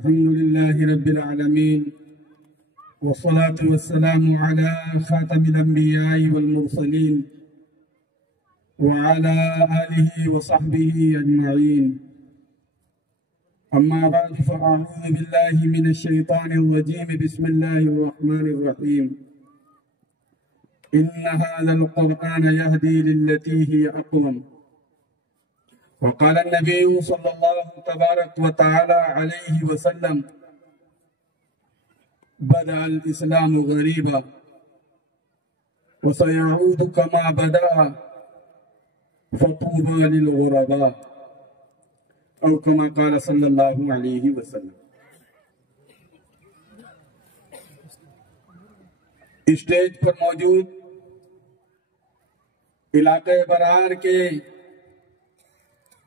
الحمد لله رب العالمين والصلاة والسلام على خاتم الأنبياء والمرسلين وعلى آله وصحبه أجمعين. أما بعد فأعوذ بالله من الشيطان الرجيم. بسم الله الرحمن الرحيم. إن هذا القرآن يهدي للتي هي أقوم. وقال النبي صلى الله تبارك وتعالى عليه وسلم: بدأ الإسلام غريبا وسيعود كما بدأ فطوبى للغرباء، أو كما قال صلی اللہ علیہ وسلم. اسٹیج پر موجود علاقہ برار کے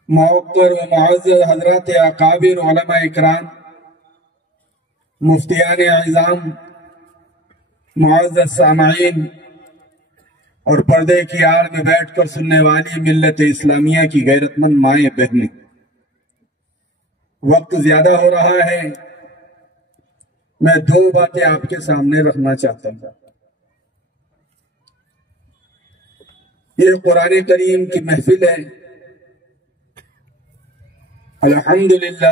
موقر و معزز حضرات اکابر علماء اکرام، مفتیان اعظام، معزز سامعین اور پردے کی آڑ میں بیٹھ کر سننے والی ملت اسلامیہ کی غیرت مند مائیں بہنیں، وقت زیادہ ہو رہا ہے. میں دو باتیں آپ کے سامنے رکھنا چاہتا ہوں. یہ قرآن کریم کی محفل ہے. الحمدللہ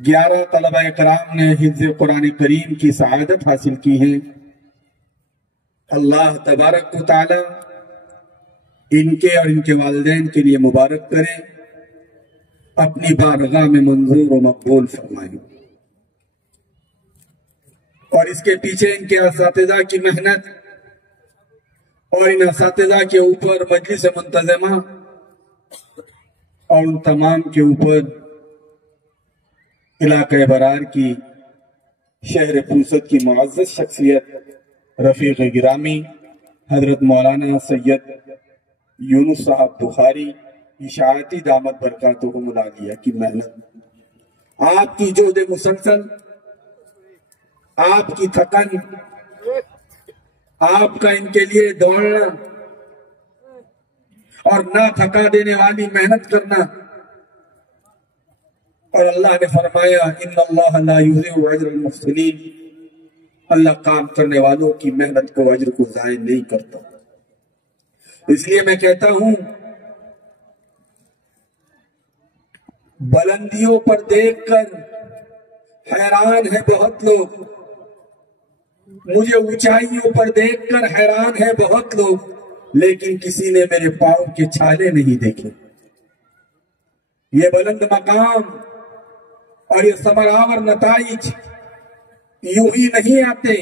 11 طلبہ کرام نے حفظ قرآن کریم کی سعادت حاصل کی ہے. اللہ تبارک و تعالی ان کے اور ان کے والدین کے لیے مبارک کرے، اپنی بارگاہ میں منظور و مقبول فرمائے. اور اس کے پیچھے ان کے اساتذہ کی محنت اور ان اساتذہ کے اوپر مجلس منتظمہ اور ان تمام کے اوپر علاقہ برار کی شہر پوست کی معزز شخصیت رفیق گرامی حضرت مولانا سید یونس صاحب بخاری اشاعتی دامت برکاتہم العالیہ کی محنت، آپ کی جہد مسلسل، آپ کی تھکن، آپ کا ان کے لیے دوڑنا اور نہ تھکا دینے والی محنت کرنا. اور اللہ نے فرمایا ان اللہ لا یضیع اجر المحسنین، اللہ کام کرنے والوں کی محنت کو، اجر کو ضائع نہیں کرتا. اس لیے میں کہتا ہوں، بلندیوں پر دیکھ کر حیران ہے بہت لوگ، مجھے اونچائیوں پر دیکھ کر حیران ہے بہت لوگ، لیکن کسی نے میرے پاؤں کے چھالے نہیں دیکھے. یہ بلند مقام اور یہ ثمرآور نتائج یوں ہی نہیں آتے،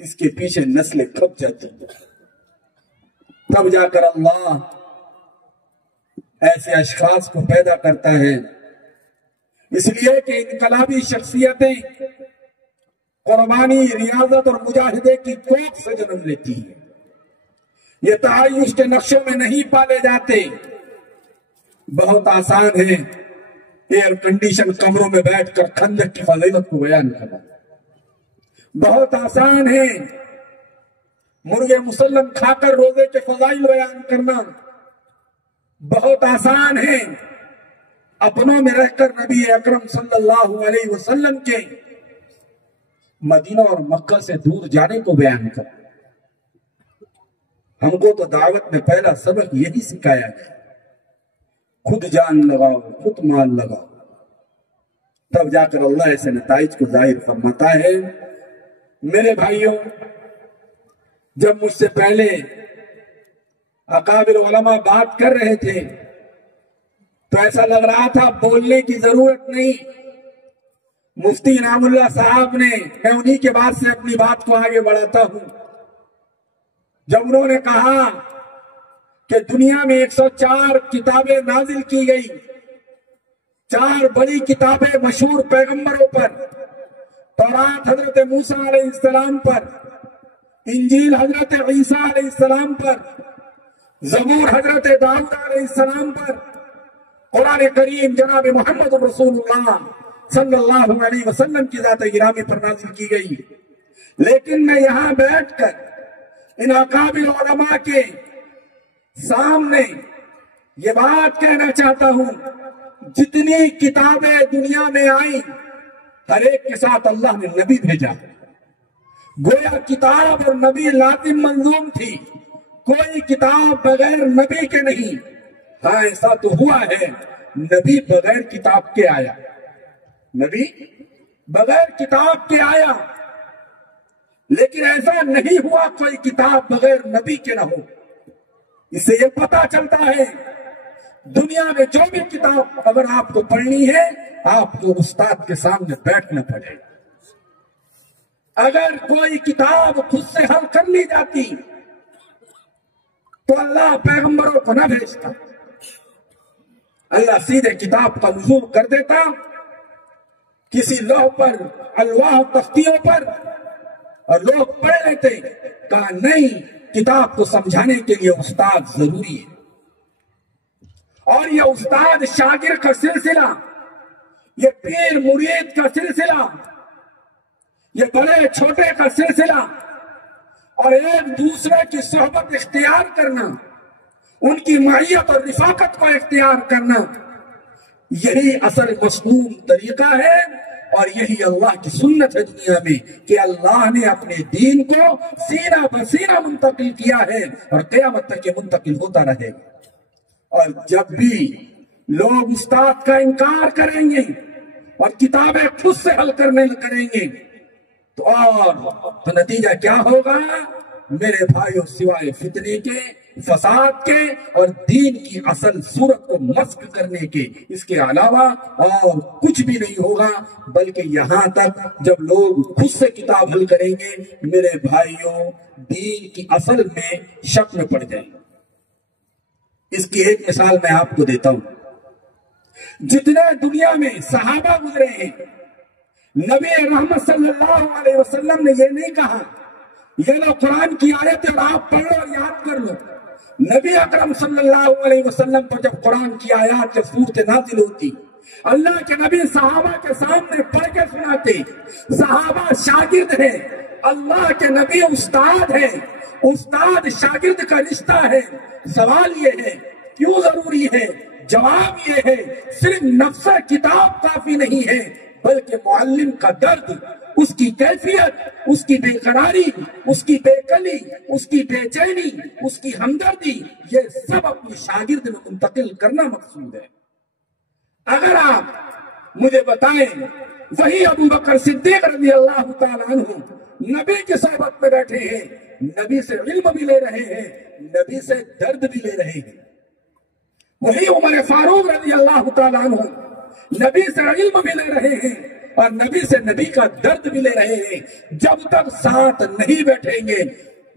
اس کے پیچھے نسلیں کھپ جاتی ہیں. تب جا کر اللہ ایسے اشخاص کو پیدا کرتا ہے. اس لیے کہ انقلابی شخصیتیں قربانی، ریاضت اور مجاہدے کی کوکھ سے جنم لیتی ہیں. یہ تعایش کے نقشوں میں نہیں پالے جاتے. بہت آسان ہے ایئر کنڈیشن کمروں میں بیٹھ کر خندق کی فضیلت کو بیان کرنا، بہت آسان ہے مرغ مسلم کھا کر روزے کے فضائل بیان کرنا، بہت آسان ہے اپنوں میں رہ کر نبی اکرم صلی اللہ علیہ وسلم کے مدینہ اور مکہ سے دور جانے کو بیان کرنا. ہم کو تو دعوت میں پہلا سبق یہی سکھایا گیا، خود جان لگاؤ، خود مال لگاؤ، تب جا کر اللہ ایسے نتائج کو ظاہر فرماتا ہے. میرے بھائیوں، جب مجھ سے پہلے اکابر علماء بات کر رہے تھے تو ایسا لگ رہا تھا بولنے کی ضرورت نہیں. مفتی انعام اللہ صاحب نے، میں انہی کے بعد سے اپنی بات کو آگے بڑھاتا ہوں، جب انہوں نے کہا کہ دنیا میں 104 کتابیں نازل کی گئی، 4 بڑی کتابیں مشہور پیغمبروں پر، تورات حضرت موسیٰ علیہ السلام پر، انجیل حضرت عیسیٰ علیہ السلام پر، زبور حضرت داؤد علیہ السلام پر، قرآن کریم جناب محمد رسول اللہ صلی اللہ علیہ وسلم کی ذات گرامی پر نازل کی گئی. لیکن میں یہاں بیٹھ کر ان اکابر علماء کے سامنے یہ بات کہنا چاہتا ہوں जितनी किताबें दुनिया में आई हर एक के साथ अल्लाह ने नबी भेजा। गोया किताब और नबी लाजिम मंजूम थी, कोई किताब बगैर नबी के नहीं। हाँ ऐसा तो हुआ है, नबी बगैर किताब के आया, नबी बगैर किताब के आया, लेकिन ऐसा नहीं हुआ कोई किताब बगैर नबी के न हो। इससे ये पता चलता है दुनिया में जो भी किताब अगर आपको पढ़नी है आपको उस्ताद के सामने बैठना पड़ेगा। अगर कोई किताब खुद से हल कर ली जाती तो अल्लाह पैगंबरों को न भेजता, अल्लाह सीधे किताब का नुज़ूल कर देता किसी लौह पर, अलवाह तख्तियों पर, और लोग पढ़ लेते। कहा नहीं, किताब को समझाने के लिए उस्ताद जरूरी है। और ये उस्ताद शागिर का सिलसिला, ये पीर मुरीद का सिलसिला, ये बड़े छोटे का सिलसिला, और एक दूसरे की सोहबत इख्तियार करना, उनकी माहियत और रिफाकत को इख्तियार करना, यही असल मसनून तरीका है। और यही अल्लाह की सुन्नत है दुनिया में कि अल्लाह ने अपने दीन को सीना बसीना मुंतकिल किया है और क़यामत तक ये मुंतकिल होता रहेगा। और जब भी लोग उस्ताद का इनकार करेंगे और किताबें खुद से हल करने करेंगे तो नतीजा क्या होगा मेरे भाइयों, सिवाय फितने के, फसाद के और दीन की असल सूरत को मस्क करने के, इसके अलावा और कुछ भी नहीं होगा। बल्कि यहां तक जब लोग खुद से किताब हल करेंगे मेरे भाइयों, दीन की असल में शक में पड़ जाएंगे। इसकी एक मिसाल मैं आपको देता हूं। जितने दुनिया में सहाबा गुजरे हैं, नबी रहमत सल्लल्लाहु अलैहि वसल्लम ने ये नहीं कहा ये लो कुरान की आयत और आप पढ़ लो और याद कर लो। नबी अकरम सल्लल्लाहु अलैहि वसल्लम पर जब कुरान की आयत या सूरत नाजिल होती, अल्लाह के नबी सहाबा के सामने पढ़ के सुनाते। सहाबा शागिर्द है, अल्लाह के नबी उस्ताद है, उस्ताद शागिर्द का रिश्ता है। सवाल ये है क्यों जरूरी है? जवाब ये है सिर्फ नफ्स किताब काफी नहीं है, बल्कि मुअल्लिम का दर्द, उसकी कैफियत, उसकी बेकरारी, उसकी बेकली, उसकी बेचैनी, उसकी हमदर्दी, ये सब अपनी शागिर्द में मुंतकिल करना मकसूद है। अगर आप मुझे बताएं वही अबू बकर सिद्दीक रज़ी अल्लाह तआला अन्हु नबी की सोहबत में बैठे हैं, नबी से इल्म भी ले रहे हैं, नबी से दर्द भी ले रहे हैं। वही उमर फारूक रज़ी अल्लाह तआला अन्हु नबी से इल्म भी ले रहे हैं और नबी से नबी का दर्द भी ले रहे हैं। जब तक साथ नहीं बैठेंगे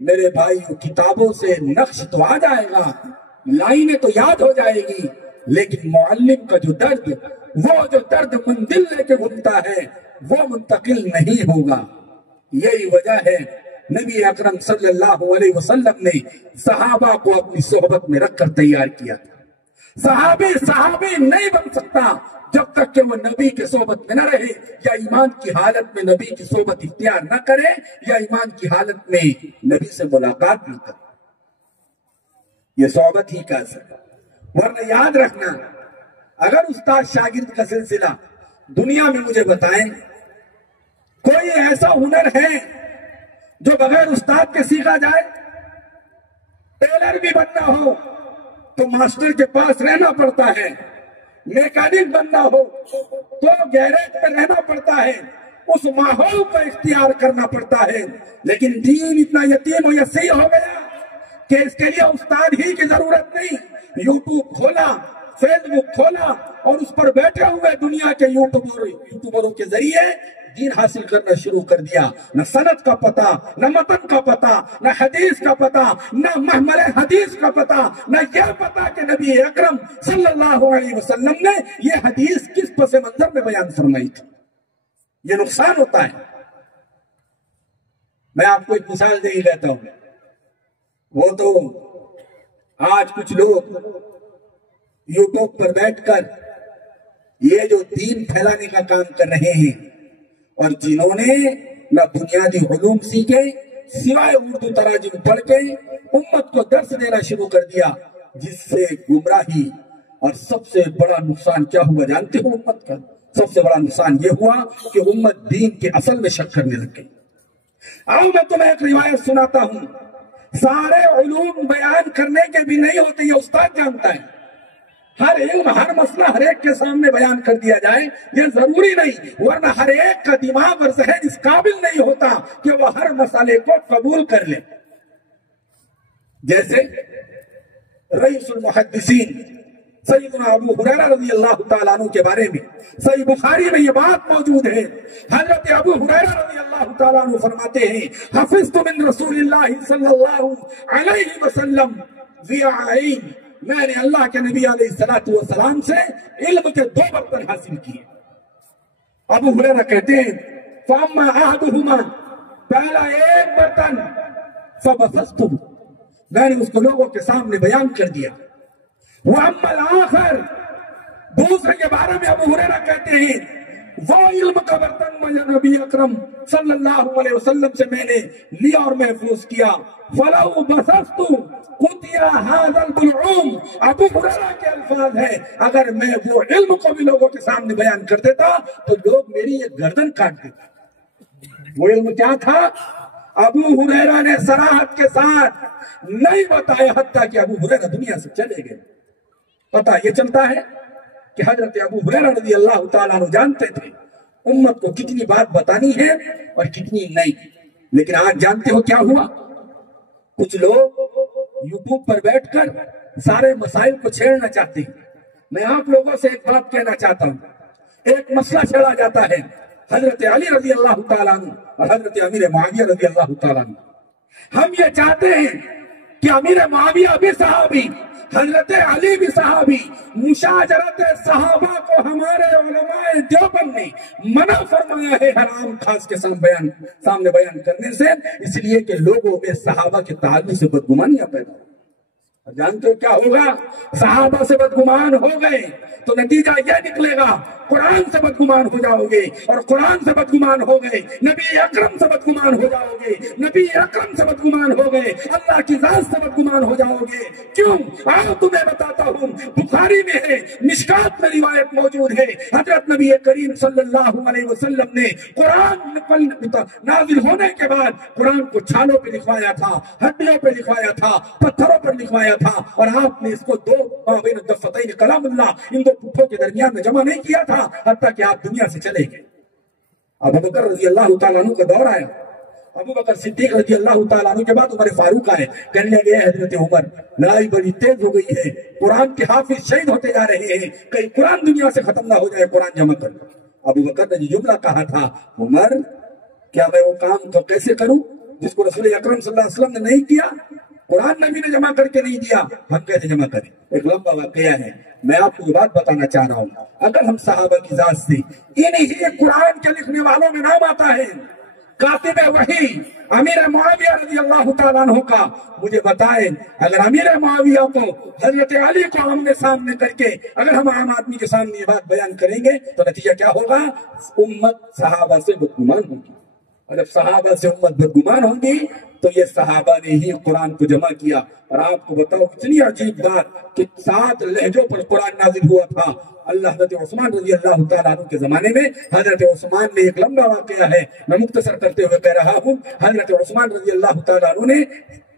मेरे भाइयों, किताबों से नक्श तो आ जाएगा, लाइनें तो याद हो जाएगी, लेकिन मुअल्लिम का जो दर्द, वो जो दर्द मंजिल लेके घूमता है वो मुंतकिल नहीं होगा। यही वजह है नबी अकरम सल्लल्लाहु अलैहि वसल्लम ने सहाबा को अपनी सोहबत में रखकर तैयार किया था। सहाबी नहीं बन सकता जब तक कि वो नबी के सोहबत में न रहे, या ईमान की हालत में नबी की सोहबत इख्तियार न करे, या ईमान की हालत में नबी से मुलाकात न करे। ये सोहबत ही का असर। वरना याद रखना, अगर उस्ताद शागिर्द का सिलसिला दुनिया में मुझे बताएं कोई ऐसा हुनर है जो बगैर उस्ताद के सीखा जाए। टेलर भी बनना हो तो मास्टर के पास रहना पड़ता है, मैकेनिक बनना हो तो गैरेज में रहना पड़ता है, उस माहौल को इख्तियार करना पड़ता है। लेकिन दीन इतना यतीम और यसीर हो गया कि इसके लिए उस्ताद ही की जरूरत नहीं। यूट्यूब खोला, फेसबुक खोला और उस पर बैठे हुए दुनिया के यूट्यूबरों के जरिए दीन हासिल करना शुरू कर दिया। न सनद का पता, न मतन का पता, न हदीस का पता, न महमल हदीस का पता, न यह पता कि नबी अकरम सल्लल्लाहु अलैहि वसल्लम ने यह हदीस किस पस मंजर में बयान फरमाई थी। यह नुकसान होता है। मैं आपको एक मिसाल दे ही रहता हूं। वो तो आज कुछ लोग यूट्यूब पर बैठकर ये जो दीन फैलाने का काम कर रहे हैं और जिन्होंने न बुनियादी उलूम सीखे सिवाय उर्दू तराजुम पढ़ के उम्मत को दर्स देना शुरू कर दिया, जिससे गुमराही اور سب سے بڑا نقصان کیا ہوا جانتے ہو امت کا؟ سب سے بڑا نقصان یہ ہوا کہ امت دین کے اصل میں شک کرنے لگ گئی۔ آؤ میں تمہیں ایک روایت سناتا ہوں، سارے علوم بیان کرنے کے بھی نہیں ہوتے، یہ استاد جانتا ہے۔ ہر علم ہر مسئلہ ہر ایک کے سامنے بیان کر دیا جائے یہ ضروری نہیں، ورنہ ہر ایک کا دماغ اور ذہن اس قابل نہیں ہوتا کہ وہ ہر مسئلے کو قبول کر لے۔ جیسے رئیس المحدثین سیدنا ابو ہریرہ رضی اللہ تعالیٰ عنہ کے بارے میں صحیح بخاری میں یہ بات موجود ہے، حضرت ابو ہریرہ رضی اللہ تعالیٰ عنہ فرماتے ہیں حفظت من رسول اللہ صلی اللہ علیہ وسلم وعائین، میں نے اللہ کے نبی علیہ السلام سے علم کے 2 برتن حاصل کیے۔ ابو ہریرہ کہتے ہیں فاما احدہما، پہلا ایک برتن، فبثثت، میں نے اس کو لوگوں کے سامنے بیان کر دیا۔ وَأَمَّا الْآخَرُ، دوسرے کے بارے میں ابو ہریرہ کہتے ہیں وہ علم کا برتن مجھے نبی اکرم صلی اللہ علیہ وسلم سے میں نے لیا اور محفوظ کیا۔ فَلَوْ بَثَثْتُ قُطِعَ هَذَا الْبُلْعُومُ، ابو ہریرہ کے الفاظ ہے اگر میں وہ علم کو بھی لوگوں کے سامنے بیان کر دیتا تو لوگ میری یہ گردن کاٹ دیتے۔ وہ علم کیا تھا؟ ابو ہریرہ نے صراحت کے ساتھ نہیں بتایا، حتیٰ کہ ابو ہریرہ دنیا سے چلے گئے۔ پتہ یہ چلتا ہے کہ حضرت ابو ہریرہ رضی اللہ تعالیٰ عنہ جانتے تھے امت کو کتنی بات بتانی ہے اور کتنی نہیں، لیکن آج جانتے ہو کیا ہوا؟ کچھ لوگ یوٹیوب پر بیٹھ کر سارے مسائل کو چھیڑنا چاہتے ہیں۔ میں آپ لوگوں سے ایک بات کہنا چاہتا ہوں، ایک مسئلہ چھیڑا جاتا ہے حضرت علی رضی اللہ تعالیٰ عنہ اور حضرت امیر معاویہ رضی اللہ تعالیٰ عنہ۔ ہم یہ چاہتے ہیں کہ امیر معاویہ بھی صحابی، حضرت علی بھی صحابی، مشاجرت صحابہ کو ہمارے علماء دیوبند نے منع فرمایا ہے حرام خاص کے سامنے بیان کرنے سے، اس لیے کہ لوگوں میں صحابہ کے تعلق سے بدگمانیاں پیدا ہو۔ اور جانتے ہو کیا ہوگا؟ صحابہ سے بدگمان ہو گئے تو نتیجہ یہ نکلے گا قرآن سے بدگمان ہو جاؤ گے، اور قرآن سے بدگمان ہو گئے نبی اکرم سے بدگمان ہو جاؤ گے، نبی اکرم سے بدگمان ہو گئے اللہ کی ذات سے بدگمان ہو جاؤ گے۔ کیوں؟ آؤ تمہیں بتاتا ہوں، بخاری میں ہے، مشکات میں روایت موجود ہے، حضرت نبی کریم صلی اللہ علیہ وسلم نے قرآن نازل ہونے کے بعد قرآن کو چھالوں پہ لکھوایا تھا، ہڈیوں پہ لکھوایا تھا، پتھروں پر لکھوایا تھا، اور آپ نے اس کو 2 مابین الدفتین کلام اللہ ان 2 پٹھوں کے درمیان میں جمع نہیں کیا تھا، حتیٰ کہ آپ دنیا سے چلے گئے۔ ابو بکر رضی اللہ تعالیٰ عنہ کا دور آیا، ابو بکر صدیق رضی اللہ تعالیٰ عنہ کے بعد عمر فاروق آئے، کہنے لگے حضرت عمر لڑائی بڑی تیز ہو گئی ہے، قرآن کے حافظ شہید ہوتے جا رہے ہیں، کہیں قرآن دنیا سے ختم نہ ہو جائے، قرآن جمع کر لو۔ ابو بکر نے جملہ کہا تھا عمر کیا میں وہ کام تو کیسے کروں جس کو رسول اکرم صلی اللہ علیہ وسلم نے نہیں کیا؟ قرآن نبی نے جمع کر کے نہیں دیا، ہم کیسے جمع کریں؟ ایک لمبا واقعہ ہے، میں آپ کو یہ بات بتانا چاہ رہا ہوں، اگر ہم صحابہ کی ذات سے انہی قرآن کے لکھنے والوں میں نام آتا ہے، کاتب وحی امیر معاویہ رضی اللہ تعالیٰ عنہ کا، مجھے بتائیں اگر امیر معاویہ کو حضرت علی کو آمنے سامنے کر کے اگر ہم عام آدمی کے سامنے یہ بات بیان کریں گے تو نتیجہ کیا ہوگا؟ امت صحابہ سے بدگمان ہوگی، اور جب صحابہ سے امت بدگمان ہوگی تو یہ صحابہ نے ہی قرآن کو جمع کیا۔ اور آپ کو بتاؤ اتنی عجیب بات کہ 7 لہجوں پر قرآن نازل ہوا تھا۔ اللہ حضرت عثمان رضی اللہ تعالیٰ عنہ کے زمانے میں حضرت عثمان میں ایک لمبا واقعہ ہے، میں مختصر کرتے ہوئے کہہ رہا ہوں، حضرت عثمان رضی اللہ تعالیٰ عنہ نے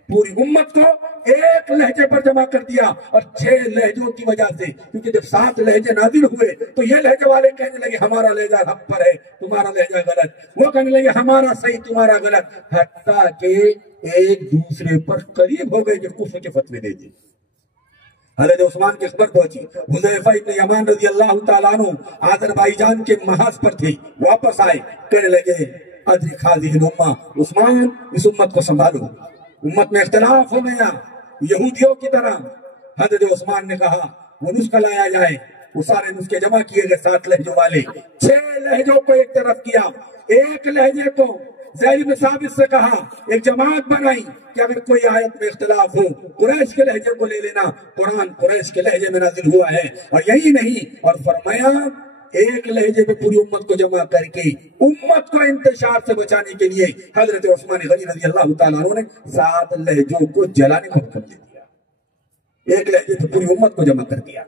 پوری امت کو ایک لہجے پر جمع کر دیا، اور 6 لہجوں کی وجہ سے، کیونکہ جب 7 لہجے نازل ہوئے تو یہ لہجے والے کہنے لگے ہمارا لہجہ حق پر ہے، تمہارا لہجہ غلط، وہ کہنے لگے ہمارا صحیح تمہارا غلط، حتیٰ کہ ایک دوسرے پر قریب ہو گئے کہ کفر کے فتوے دے دی۔ حضرت عثمان کی خبر پہنچی، حذیفہ ابن یمان رضی اللہ تعالیٰ عنہ آذربائیجان کے محاذ پر تھے، واپس آئے، کہنے لگے ادرک هذه الامہ، عثمان اس امت کو سنبھالو، امت میں اختلاف ہو گیا یہودیوں کی طرح۔ حضرت عثمان نے کہا وہ نسخہ لایا جائے، وہ سارے نسخے جمع کیے گئے 7 لہجوں والے، 6 لہجوں کو ایک طرف کیا، ایک لہجے کو زید بن ثابت سے کہا، ایک جماعت بنائی کہ اگر کوئی آیت میں اختلاف ہو قریش کے لہجے کو لے لینا، قرآن قریش کے لہجے میں نازل ہوا ہے، اور یہی نہیں، اور فرمایا ایک لہجے پہ پوری امت کو جمع کر کے امت کو انتشار سے بچانے کے لیے حضرت عثمان غنی رضی اللہ تعالیٰ عنہ نے 7 لہجوں کو جلانے کو حکم دے دیا، ایک لہجے پہ پوری امت کو جمع کر دیا۔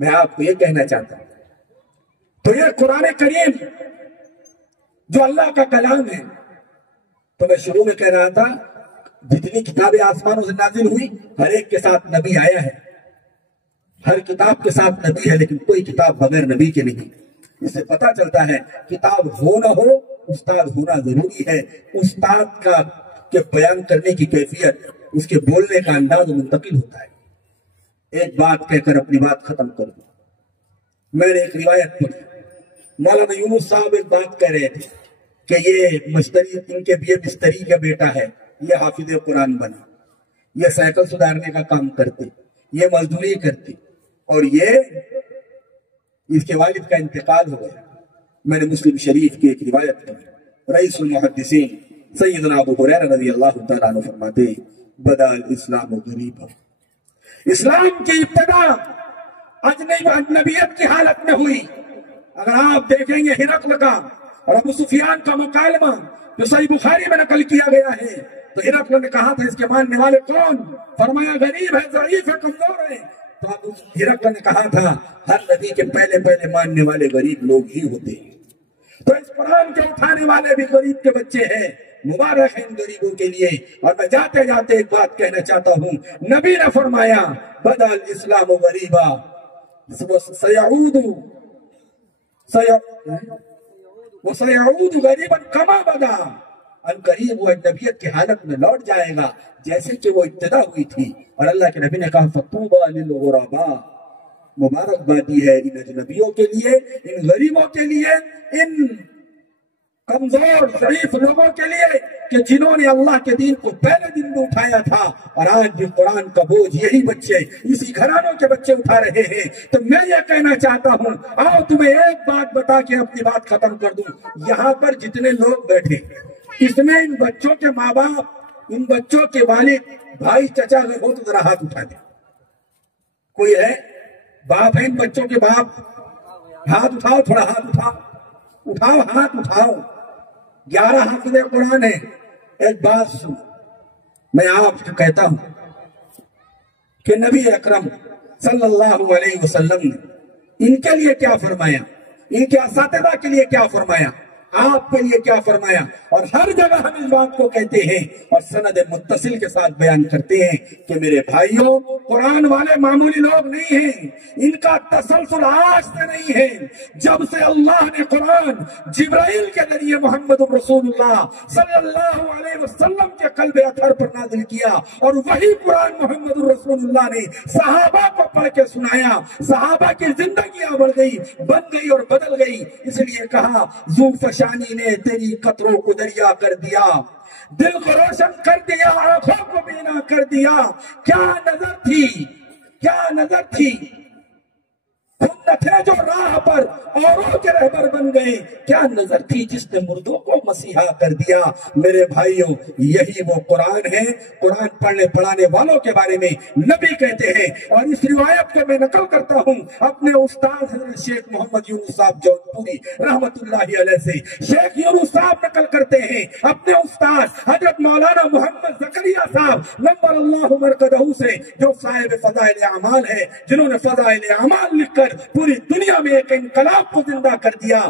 मैं आपको ये कहना चाहता हूं, तो ये कुरान करीम जो अल्लाह का कलाम है, तो मैं शुरू में कह रहा था जितनी किताबें आसमानों से नाजिल हुई हर एक के साथ नबी आया है, हर किताब के साथ नबी है, लेकिन कोई किताब बगैर नबी के नहीं। इससे पता चलता है किताब हो ना हो उस्ताद होना जरूरी है। उस्ताद का के बयान करने की कैफियत, उसके बोलने का अंदाज मुंतकिल होता है। एक बात कहकर अपनी बात खत्म कर दूं। मैंने एक रिवायत पढ़ी, मौलाना यूनुस साहब एक बात कह रहे थे कि ये मिस्त्री, इनके ये मिस्त्री का बेटा है, ये हाफिज कुरान बना, ये साइकिल सुधारने का काम करते, ये मजदूरी करती, और ये इसके वालिद का इंतकाल हो गया। मैंने मुस्लिम शरीफ की एक रिवायत पढ़ी, रईसुल मुहद्दिसीन सैयदना अबू हुरैरा रज़ियल्लाहु तआला अन्हु फरमाते, बदल इस्लाम गरीब, इस्लाम की इब्तिदा अजनबियत की हालत में हुई। अगर आप देखेंगे हिरक़्ल का और अबू सुफियान का मुकालमा जो सही बुखारी में नकल किया गया है, तो हिरक़्ल ने कहा था इसके मानने वाले कौन? फरमाया गरीब है, ज़ईफ है, कमजोर है। तो अब हिरक़्ल ने कहा था हर नबी के पहले पहले मानने वाले गरीब लोग ही होते हैं। तो इस कुरान के उठाने वाले भी गरीब के बच्चे हैं। मुबारक है इन गरीबों के लिए। और मैं जाते जाते एक बात कहना चाहता हूँ, नबी ने फरमाया बदल इस्लाम गरीबा सयऊद गरीबन कमा बदा, अनकरीब वो नबियत की हालत में लौट जाएगा जैसे कि वो इब्तिदा हुई थी। और अल्लाह के नबी ने कहा फतूबा लिल गुरबा, मुबारकबादी है इन अजनबियों के लिए, इन गरीबों के लिए, इन कमजोर शरीफ लोगों के लिए कि जिन्होंने अल्लाह के दीन को पहले दिन में उठाया था। और आज भी कुरान का बोझ यही बच्चे, इसी घरानों के बच्चे उठा रहे हैं। तो मैं ये कहना चाहता हूँ, आओ तुम्हें एक बात बता के अपनी बात खत्म कर दूं। यहाँ पर जितने लोग बैठे, इसमें इन बच्चों के माँ बाप, इन बच्चों के वालिद, भाई, चचा अगर हो तो जरा हाथ उठा दे। कोई है? बाप है इन बच्चों के बाप? हाथ उठाओ, थोड़ा हाथ उठाओ, उठाओ हाथ उठाओ। 11 हाफिज़े कुरान है। एक बात सुन, मैं आपको कहता हूं कि नबी अकरम सल्लल्लाहु अलैहि वसल्लम ने इनके लिए क्या फरमाया, इनके असातिज़ा के लिए क्या फरमाया, आपके लिए क्या फरमाया। और हर जगह हम इस बात को कहते हैं और सनद मुत्तसिल के साथ बयान करते हैं कि मेरे भाइयों, कुरान वाले मामूली लोग नहीं हैं, इनका तसलसल आज से नहीं है। जब से अल्लाह ने कुरान जिब्राइल के जरिए मोहम्मद रसूलुल्लाह सल्लल्लाहु अलैहि वसल्लम के कल्बे अतहर पर नाजिल किया और वही कुरान मोहम्मद रसूलुल्लाह ने सहाबा को पढ़ के सुनाया, सहाबा की जिंदगियां बढ़ गई, बन गई और बदल गई। इसलिए कहा ज़ुल्फ़शानी ने तेरी कतरों को दरिया कर दिया, दिल को रोशन कर दिया, आंखों को बीना कर दिया। क्या नजर थी, क्या नजर थी। तुम न थे जो राह पर औरों के रहबर बन गए, क्या नजर थी जिसने मुर्दों को मसीहा कर दिया। मेरे भाइयों, यही वो कुरान है। कुरान पढ़ने पढ़ाने वालों के बारे में नबी कहते हैं। और इस रिवायत को मैं नकल करता हूँ अपने उस्ताद हज़रत शेख मोहम्मद यूनुस साहब जौनपुरी रहमतुल्लाहि अलैह से। शेख यूनुस साहब नकल करते हैं अपने उस्ताद हजरत मौलाना मोहम्मद ज़करिया साहब नव्वर अल्लाहु मरकदहू से, जो साहिब फ़ज़ाइल अमाल है, जिन्होंने फ़ज़ाइल अमाल लिखकर पूरी दुनिया में एक इनकलाब को जिंदा कर दिया।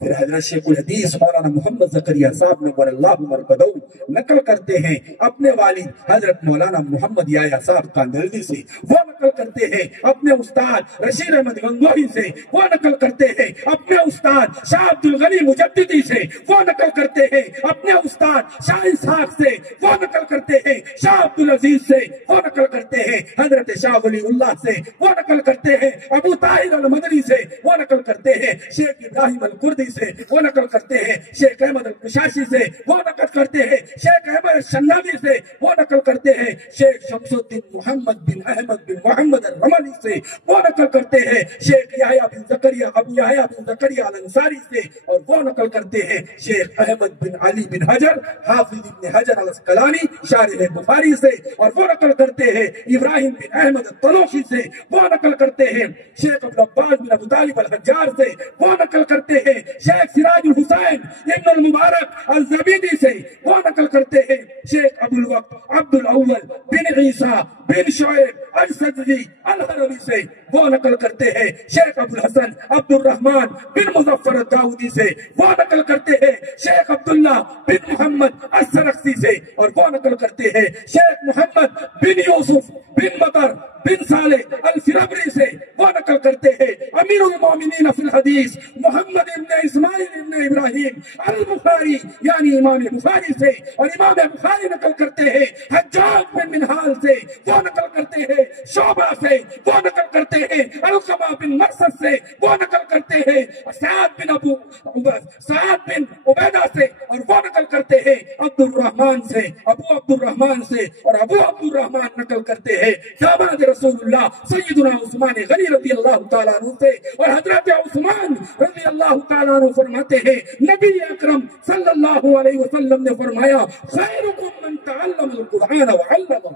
फिर हजरत शेखुल हदीस मौलाना मोहम्मद ज़करिया साहब नव्वर अल्लाहु मरकदहू नकल करते हैं अपने वालिद हजरत मौलाना मोहम्मद याया साहब कांदलवी से, वो नकल करते हैं अपने उस्ताद रशीद अहमद गंगोही से, वो नकल करते हैं अपने उस्ताद शाह अब्दुल गनी मुजद्दिदी से, वो नकल करते हैं अपने उस्ताद शाह इसहाक से, वो नकल करते हैं शाह अब्दुल अजीज से, वो नकल करते हैं हजरत शाह वलीउल्लाह से, वो नकल करते हैं अबू ताहिर अल मदनी से, वो नकल करते हैं शेख इब्राहिम अल कुर्दी से, वो नकल करते हैं शेख अहमद अल कुशाशी से, वो नकल करते हैं शेख अहमद शन्नावी से, वो नकल करते हैं शेख शमसुद्दीन मोहम्मद बिन अहमद बिन मोहम्मद अल रमली से, वो नकल करते हैं शेख याया बिन ज़करिया अबू याया बिन ज़करिया अल अंसारी से, और वो नकल करते हैं शेख अहमद बिन अली बिन हजर हाफिज इब्न हजर अल अस्कलानी शारिह बुखारी से, और वो नकल करते हैं इब्राहिम बिन अहमद तलोशी से, वो नकल करते हैं शेख अब्दुल अब्बास बिन अबू तालिब अल हज्जार से, वो नकल करते हैं शेख सिराजुल हुसैन इब्न अल मुबारक अल ज़बीदी से, वो नकल करते हैं शेख अब्दुल वक्त अब्दुल अव्वल बिन ईसा बिन शोएब अल-सदजी अल-हरवी से, वो नकल करते हैं शेख अब्दुल हसन अब्दुल रहमान बिन मुजफ्फर दाऊदी से, वो नकल करते हैं शेख अब्दुल्ला बिन मोहम्मद अस-सरख्सी से, और वो नकल करते हैं शेख मोहम्मद बिन यूसुफ बिन मतर बिन साले अल-फिरबरी से, वो नकल करते हैं अमीरुल मोमिनीन फिल हदीस मोहम्मद इब्न इस्माइल इब्न इब्राहिम अल-बुखारी यानी इमाम बुखारी से, और इमाम बुखारी नकल करते हैं हज्जाज बिन मिनहाल से, वो नकल करते हैं शोबा से, वो नकल करते हैं अलकमा बिन मरसद से, वो नकल करते हैं साद बिन उबैदा से, और वो नकल करते हैं अब्दुल रहमान से, अबू अब्दुल रहमान से, और अबू अब्दुल रहमान नकल करते हैं दामाद रसूलुल्लाह सय्यदुना उस्मान गनी रज़ियल्लाहु तआला अन्हु से, और हजरत उस्मान रज़ियल्लाहु तआला अन्हु फरमाते हैं नबी अकरम सल्लल्लाहु अलैहि वसल्लम ने फरमाया खैरुकुम मन तअल्लमल कुरान व अल्लमहु,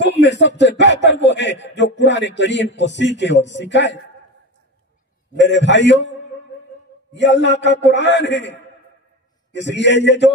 तुम में सबसे बेहतर वो है जो कुरान करीम को सीखे और सिखाए। मेरे भाइयों, ये अल्लाह का कुरान है, इसलिए ये जो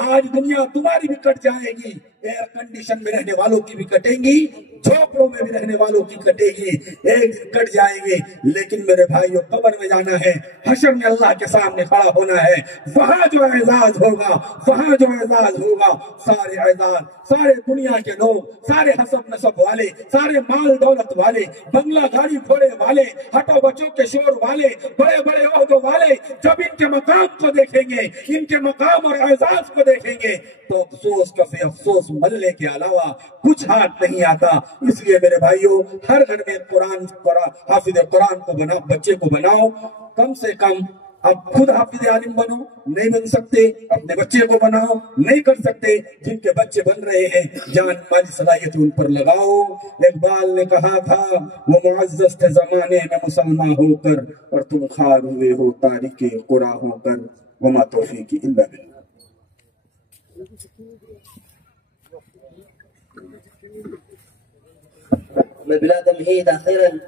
आज दुनिया तुम्हारी भी कट जाएगी, एयर कंडीशन में रहने वालों की भी कटेंगी, झोपड़ों में भी रहने वालों की कटेगी, एक दिन कट जाएंगे, लेकिन मेरे भाइयों कब्र में जाना है, हशर में अल्लाह के सामने खड़ा होना है, वहां जो एजाज होगा, वहां जो एजाज होगा, सारे एजाज, सारे दुनिया के लोग, सारे हसब नसब वाले, सारे माल दौलत वाले, बंगला गाड़ी घोड़े वाले, हटो बच्चों के शोर वाले, बड़े बड़े ओहदों वाले, जब इनके मकाम को देखेंगे, इनके मकाम और एजाज को देखेंगे, तो अफसोस कफे अफसोस मलने के अलावा कुछ हाथ नहीं आता। इसलिए मेरे भाइयों, हर घर में कुरान हाफिज कुरान को बनाओ, बच्चे को बनाओ, कम से कम अब खुद हाफिज आलिम बनो, नहीं बन सकते अपने बच्चे को बनाओ, नहीं कर सकते जिनके बच्चे बन रहे हैं जान माली सलाहियत उन पर लगाओ। इकबाल ने कहा था वो मुअज़्ज़ज़ थे ज़माने में मुसलमान होकर, और तुम खार हुए हो तारिके कुरान होकर, वमा तौफीकी इल्ला बिल्लाह। मैं बिला तमहीद आखिरन